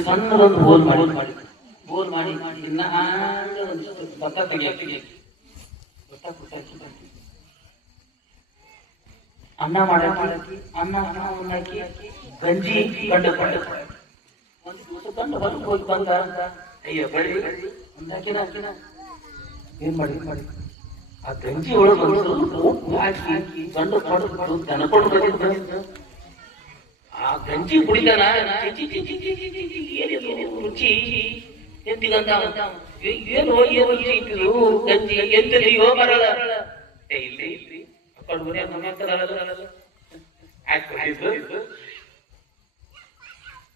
ಸಣ್ಣದೊಂದು ಬೋಲ್ ಮಾಡಿ ಇನ್ನ ಒಂದಿಷ್ಟು ಭತ್ತ ತೆಗಿಯಾಕಿ ಅನ್ನ ಮಾಡಾಕಿ ಅನ್ನ ಹಾಕಿ ಗಂಜಿ ಗಂಡು ಒಂದು ದಿವಸ ಗಂಡು ಹೊರಗೆ ಹೋಗಿ ಬಂದ ಅಯ್ಯ ಬಳಿ ಒಂದಾಕಿನ ಏನ್ ಮಾಡಿ ಆ ಗಂಜಿ ಒಳಗೆ ಉಪ್ಪು ಹಾಕಿ ಗಂಡು ಕೊಟ್ಟು ದನ ಕೊಟ್ಟು ಆ ಗಂಜಿ ಕುಡಿದಾನ ರುಚಿ ಎಂತಿಗಂತ ಏನು ರುಚಿ ಇಟ್ಟಿದ್ರು ಗಂಜಿ ಎಂತದೆಯೋ ಬರಲ್ಲ ಇಲ್ರಿ ಅಕ್ಕಳು ಮನೆ ಹಾಕಿದ್ರು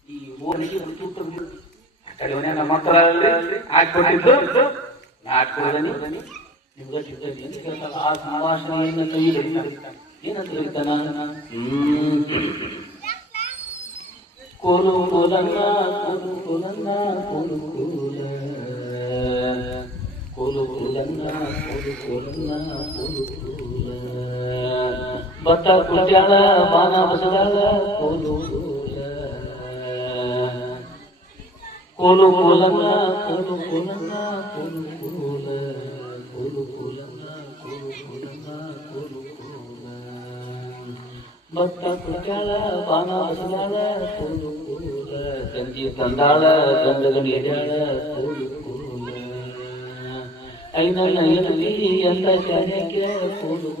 ಈ ಓಣಿಗೆ ಅಕ್ಕಳ ಮನೆ ನಮ್ಮ ಮಕ್ಕಳಲ್ಲಿ ಹಾಕೊಟ್ಟಿದ್ದು ಹಾಕೋದನಿ ನಿಮ್ಗೆ ಆ ಸಂಭಾಷಣೆಯನ್ನು ಕೈ ಹಿಡಿತಾನೆ ಏನಂತ ಹೇಳ್ತಾನ ಕೋಲು ಕೋಲನ್ನ ಕೋಲು ಕೋಲನ್ನ ಕೋಲು ಕೋಲನ್ನ ಭತ್ತ ಕುಟ್ಯಾಳ ಬಾನ ಬಸದಾಳ ಕೋಲು ಕೋಲನ್ನ ಭತ್ತ ಕುಟ್ಯಾಳ ಬಾನ ಬಸದಾಳ ಕೋಲು ಗಂಜಿ ತಂದಾಳ ಗಂಡಗಣಿ ಎಡ್ಯಾಳ ಕೋಲು ಐನಲ್ಲಿ ಎಲ್ಲ ಶಾಲೆಗೆ ಕೋಲು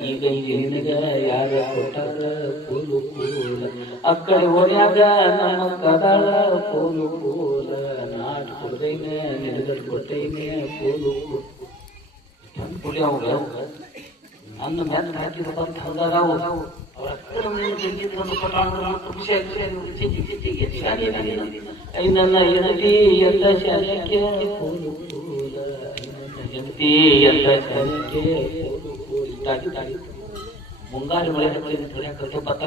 ಈ ಗಂಜಿ ನಿನಗ ಯಾರ ಕೊಟ್ಟಾರ ಕೋಲು ಅಕ್ಕಡೆ ಓಡ್ಯಾಗ ನಮ್ಮ ಕದಾಳ ಕೋಲು ನಾಟ್ ಕೊಡ್ತೈನೆ ನಿನಗಟ್ಟು ಕೊಟ್ಟೈನೆ ಕೋಲು ಕುಡಿ ಅವಾಗ ನನ್ನ ಮ್ಯಾಲ ಹಾಕಿದ ಬಂತ ಹಂಗಾರ ಐನಲ್ಲ ಎನದಿ ಎಲ್ಲ ಶಾಲೆಗೆ ಎನದಿ ಎಲ್ಲ ಶಾಲೆಗೆ ಮುಂಗಾರು ಮಳೆ ಭತ್ತ